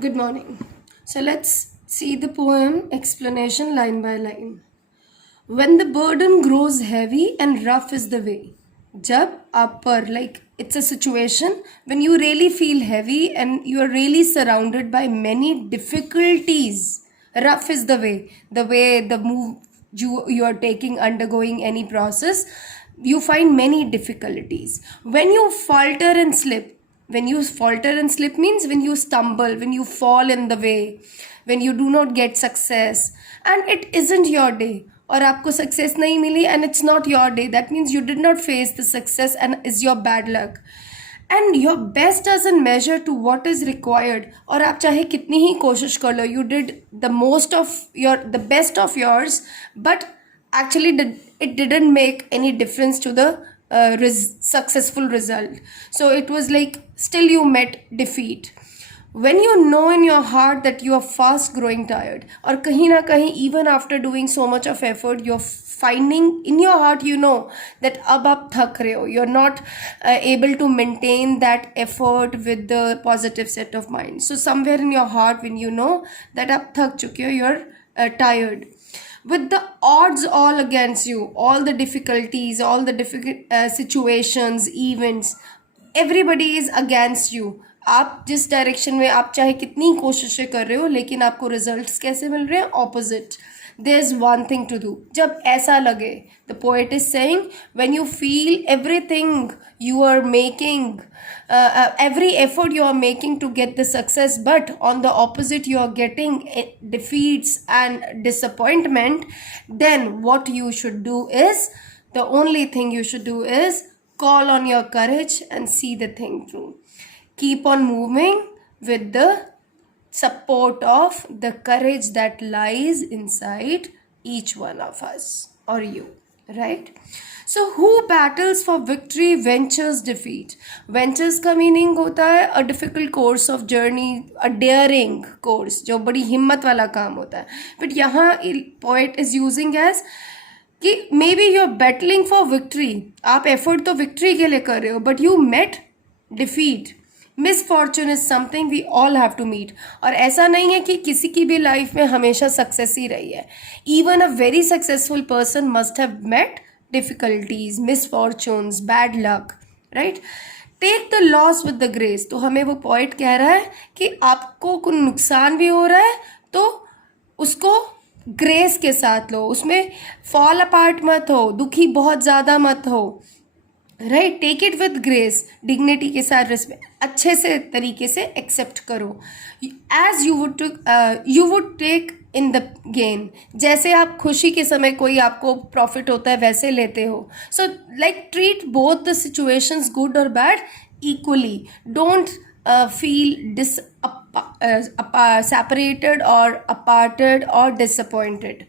Good morning. So let's see the poem explanation line by line. When the burden grows heavy and rough is the way. Jab aap par, like it's a situation when you really feel heavy and you are really surrounded by many difficulties. Rough is the way the move you are taking, undergoing any process, you find many difficulties. When you falter and slip, when you falter and slip means when you stumble, when you fall in the way, when you do not get success and it isn't your day, और आपको success नहीं मिली and it's not your day, that means you did not face the success and is your bad luck. And your best doesn't measure to what is required, और आप चाहे कितनी ही कोशिश कर लो, you did the best of yours, but actually it didn't make any difference to the successful result. So it was like still you met defeat. When you know in your heart that you are fast growing tired, or kahin na kahin, even after doing so much of effort, you're finding in your heart, you know that ab aap thak rahe ho, you're not able to maintain that effort with the positive set of mind. So somewhere in your heart, when you know that aap thak chuke ho, you're tired, with the odds all against you, all the difficulties, all the difficult situations, events, everybody is against you. आप जिस direction में आप चाहे कितनी कोशिशें कर रहे हो, लेकिन आपको रिजल्ट्स कैसे मिल रहे हैं? Opposite. There is one thing to do. जब ऐसा लगे, the poet is saying, when you feel everything you are making, every effort you are making to get the success, but on the opposite you are getting defeats and disappointment, then what you should do is, the only thing you should do is call on your courage and see the thing through. Keep on moving with the support of the courage that lies inside each one of us or you, right? So who battles for victory ventures defeat. Ventures का meaning होता है a difficult course of journey, a daring course, जो बड़ी हिम्मत वाला काम होता है. But यहाँ poet is using as कि maybe you're battling for victory, आप effort तो victory के लिए कर रहे हो, but you met defeat. Misfortune is something we all have to meet. और ऐसा नहीं है कि किसी की भी लाइफ में हमेशा सक्सेस ही रही है. Even a very successful person must have met difficulties, misfortunes, bad luck, right? Take the loss with the grace. तो हमें वो पॉइंट कह रहा है कि आपको कोई नुकसान भी हो रहा है तो उसको ग्रेस के साथ लो, उसमें फॉल अपार्ट मत हो, दुखी बहुत ज़्यादा मत हो, right? Take it with grace, dignity के साथ, रिस्पेक्ट, अच्छे से तरीके से एक्सेप्ट करो, as you would take in the gain. जैसे आप खुशी के समय कोई आपको प्रॉफिट होता है वैसे लेते हो. So like treat both the situations, good और bad, equally. Don't feel separated or aparted or disappointed.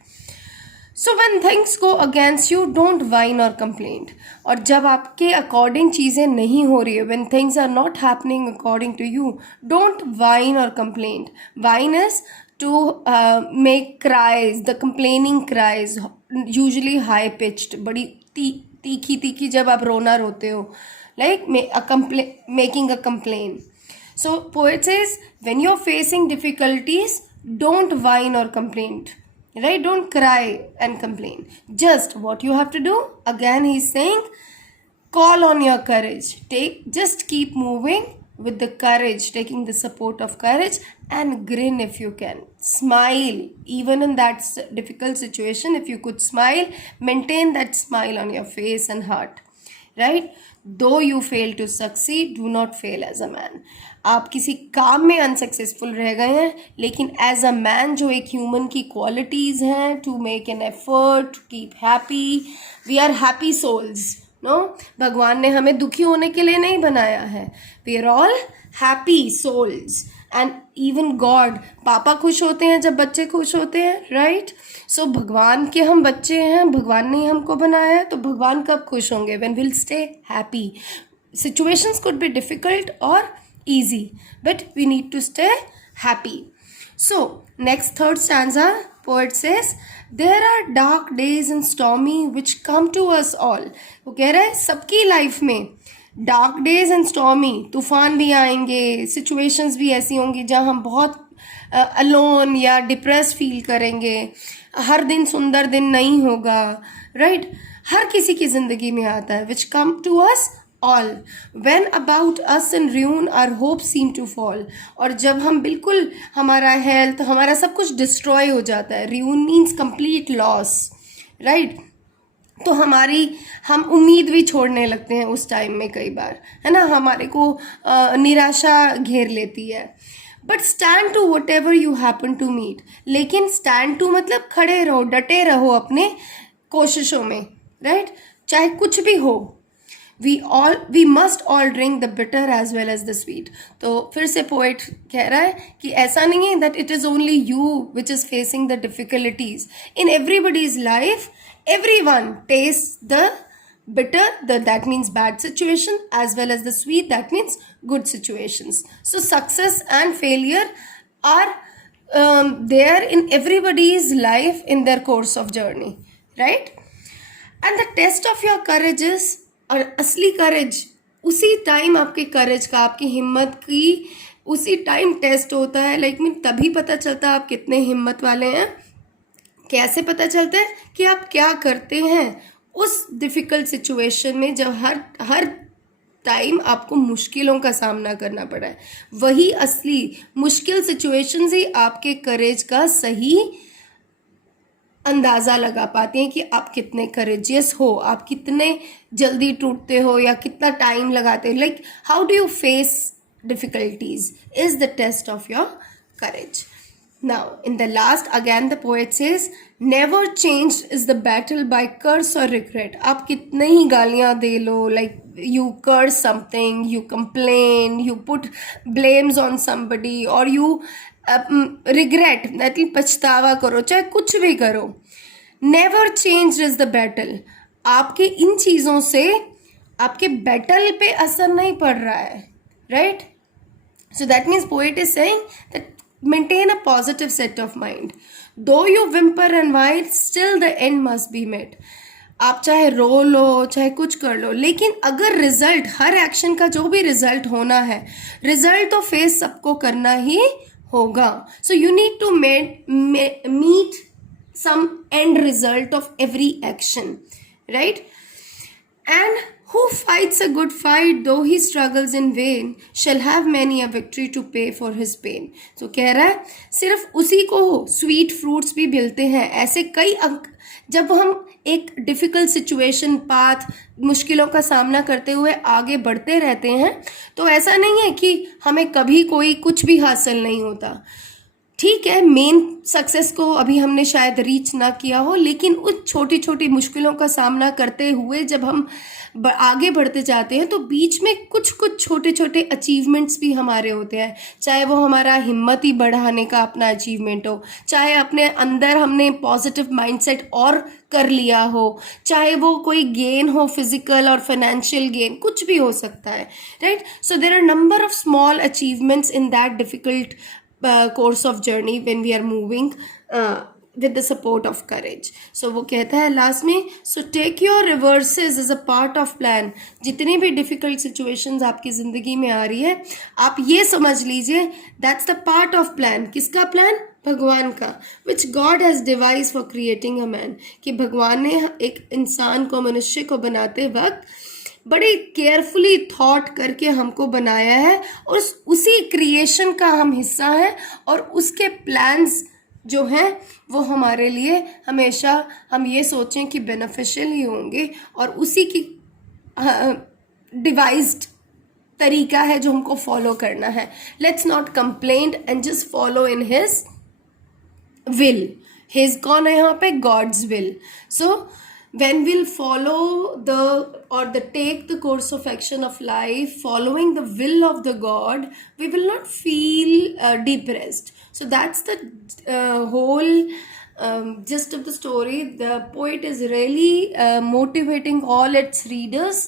So when things go against you, don't whine और कंप्लेंट. और जब आपके अकॉर्डिंग चीज़ें नहीं हो रही है, when things are not happening according to you, don't whine और complaint. Whine is to make cries, the complaining cries, usually high pitched, बड़ी तीखी तीखी जब आप रोना रोते हो, like making a complain. So poet says when you are facing difficulties, don't whine और complaint, right? Don't cry and complain. Just what you have to do, again he's saying, call on your courage. Just keep moving with the courage, taking the support of courage, and grin if you can. Smile even in that difficult situation. If you could smile, maintain that smile on your face and heart, right? Though you fail to succeed, do not fail as a man. आप किसी काम में unsuccessful रह गए हैं, लेकिन as a man जो एक ह्यूमन की क्वालिटीज़ हैं, to make an effort, to keep happy, we are happy souls. No, भगवान ने हमें दुखी होने के लिए नहीं बनाया है. We are all happy souls. And even God, पापा खुश होते हैं जब बच्चे खुश होते हैं, राइट? सो भगवान के हम बच्चे हैं, भगवान ने हमको बनाया है, तो भगवान कब खुश होंगे? When will stay happy. Situations could be difficult और easy, but we need to stay happy. So next third stanza, poet says, there are dark days and stormy which come to us all. वो कह रहा है सबकी life में dark days and stormy, तूफान भी आएंगे, सिचुएशंस भी ऐसी होंगी जहाँ हम बहुत अलोन या डिप्रेस फील करेंगे, हर दिन सुंदर दिन नहीं होगा, राइट? हर किसी की ज़िंदगी में आता है, which come to us all when about us in ruin our hope seem to fall. और जब हम बिल्कुल, हमारा हेल्थ, हमारा सब कुछ डिस्ट्रॉय हो जाता है, ruin means complete loss, right? तो हम उम्मीद भी छोड़ने लगते हैं उस टाइम में, कई बार, है ना, हमारे को निराशा घेर लेती है। But stand to whatever you happen to meet, लेकिन स्टैंड टू मतलब खड़े रहो, डटे रहो अपने कोशिशों में, राइट? चाहे कुछ भी हो। We must all drink the bitter as well as the sweet. तो फिर से पोएट कह रहा है कि ऐसा नहीं है that it is only you which is facing the difficulties in everybody's life. Everyone tastes the bitter, that means bad situation, as well as the sweet, that means good situations. So success and failure are there in everybody's life in their course of journey, right? And the test of your courage is, और असली courage उसी time आपके courage का, आपकी हिम्मत की उसी time test होता है। लाइक मीन तभी पता चलता है आप कितने हिम्मत वाले हैं। कैसे पता चलता है? कि आप क्या करते हैं उस डिफ़िकल्ट सिचुएशन में, जब हर टाइम आपको मुश्किलों का सामना करना पड़ा है। वही असली मुश्किल सिचुएशंस ही आपके करेज का सही अंदाज़ा लगा पाती हैं कि आप कितने करेजियस हो, आप कितने जल्दी टूटते हो या कितना टाइम लगाते हो। Like how do you face difficulties is the test of your courage. Now, in the last, again the poet says, never changed is the battle by curse or regret. आप कितने ही गालियाँ दे लो, like you curse something, you complain, you put blames on somebody, or you regret, that is पछतावा करो, चाहे कुछ भी करो, never changed is the battle. आपके इन चीज़ों से आपके बैटल पे असर नहीं पड़ रहा है, right? So that means poet is saying that maintain a positive set of mind. Though you whimper and whine, still the end must be met. आप चाहे रो लो, चाहे कुछ कर लो, लेकिन अगर रिजल्ट, हर एक्शन का जो भी रिजल्ट होना है, रिजल्ट तो फेस सबको करना ही होगा. So you need to meet some end result of every action, right? And who fights a good fight though he struggles in vain shall have many a victory to pay for his pain. So कह रहा है सिर्फ उसी को sweet fruits भी मिलते हैं. ऐसे कई अंक जब हम एक डिफ़िकल्ट सिचुएशन पाथ, मुश्किलों का सामना करते हुए आगे बढ़ते रहते हैं, तो ऐसा नहीं है कि हमें कभी कोई कुछ भी हासिल नहीं होता. ठीक है, मेन सक्सेस को अभी हमने शायद रीच ना किया हो, लेकिन उस छोटी छोटी मुश्किलों का सामना करते हुए जब हम आगे बढ़ते जाते हैं, तो बीच में कुछ कुछ छोटे छोटे अचीवमेंट्स भी हमारे होते हैं. चाहे वो हमारा हिम्मत ही बढ़ाने का अपना अचीवमेंट हो, चाहे अपने अंदर हमने पॉजिटिव माइंडसेट और कर लिया हो, चाहे वो कोई गेन हो, फिजिकल और फाइनेंशियल गेन, कुछ भी हो सकता है, right? So there are number of small achievements in that difficult course of journey when we are moving with the support of courage. So वो कहता है लास्ट में, so take your reverses as a part of plan. जितनी भी difficult situations आपकी ज़िंदगी में आ रही है, आप ये समझ लीजिए that's the part of plan. किसका plan? भगवान का. Which God has devised for creating a man. कि भगवान ने एक इंसान को, मनुष्य को बनाते वक्त बड़ी केयरफुली थॉट करके हमको बनाया है, और उसी क्रिएशन का हम हिस्सा हैं, और उसके प्लान्स जो हैं वो हमारे लिए हमेशा हम ये सोचें कि बेनिफिशियल ही होंगे, और उसी की डिवाइस्ड तरीका है जो हमको फॉलो करना है. Let's not complain and just follow in his will. His कौन है यहाँ पे? God's will. So when we'll follow the take the course of action of life following the will of the God, we will not feel depressed. So that's the whole gist of the story. The poet is really motivating all its readers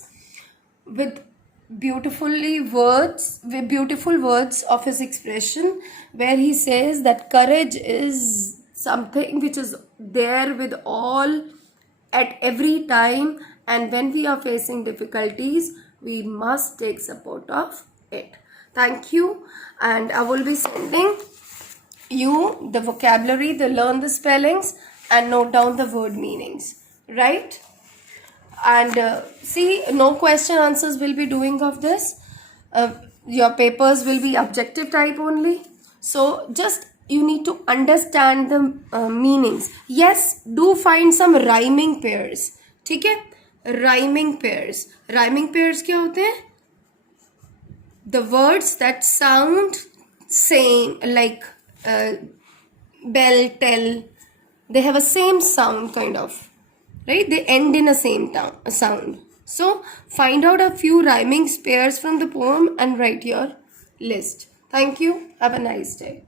with beautiful words of his expression, where he says that courage is something which is there with all at every time, and when we are facing difficulties, We must take support of it. Thank you, and I will be sending you the vocabulary, the learn the spellings and note down the word meanings, right? And see, no question answers will be doing of this. Your papers will be objective type only, so just you need to understand the meanings. Yes, do find some rhyming pairs. ठीक है, rhyming pairs. Rhyming pairs क्या होते हैं? The words that sound same, like bell, tell, they have a same sound kind of, right? They end in a same sound. So find out a few rhyming pairs from the poem and write your list. Thank you. Have a nice day.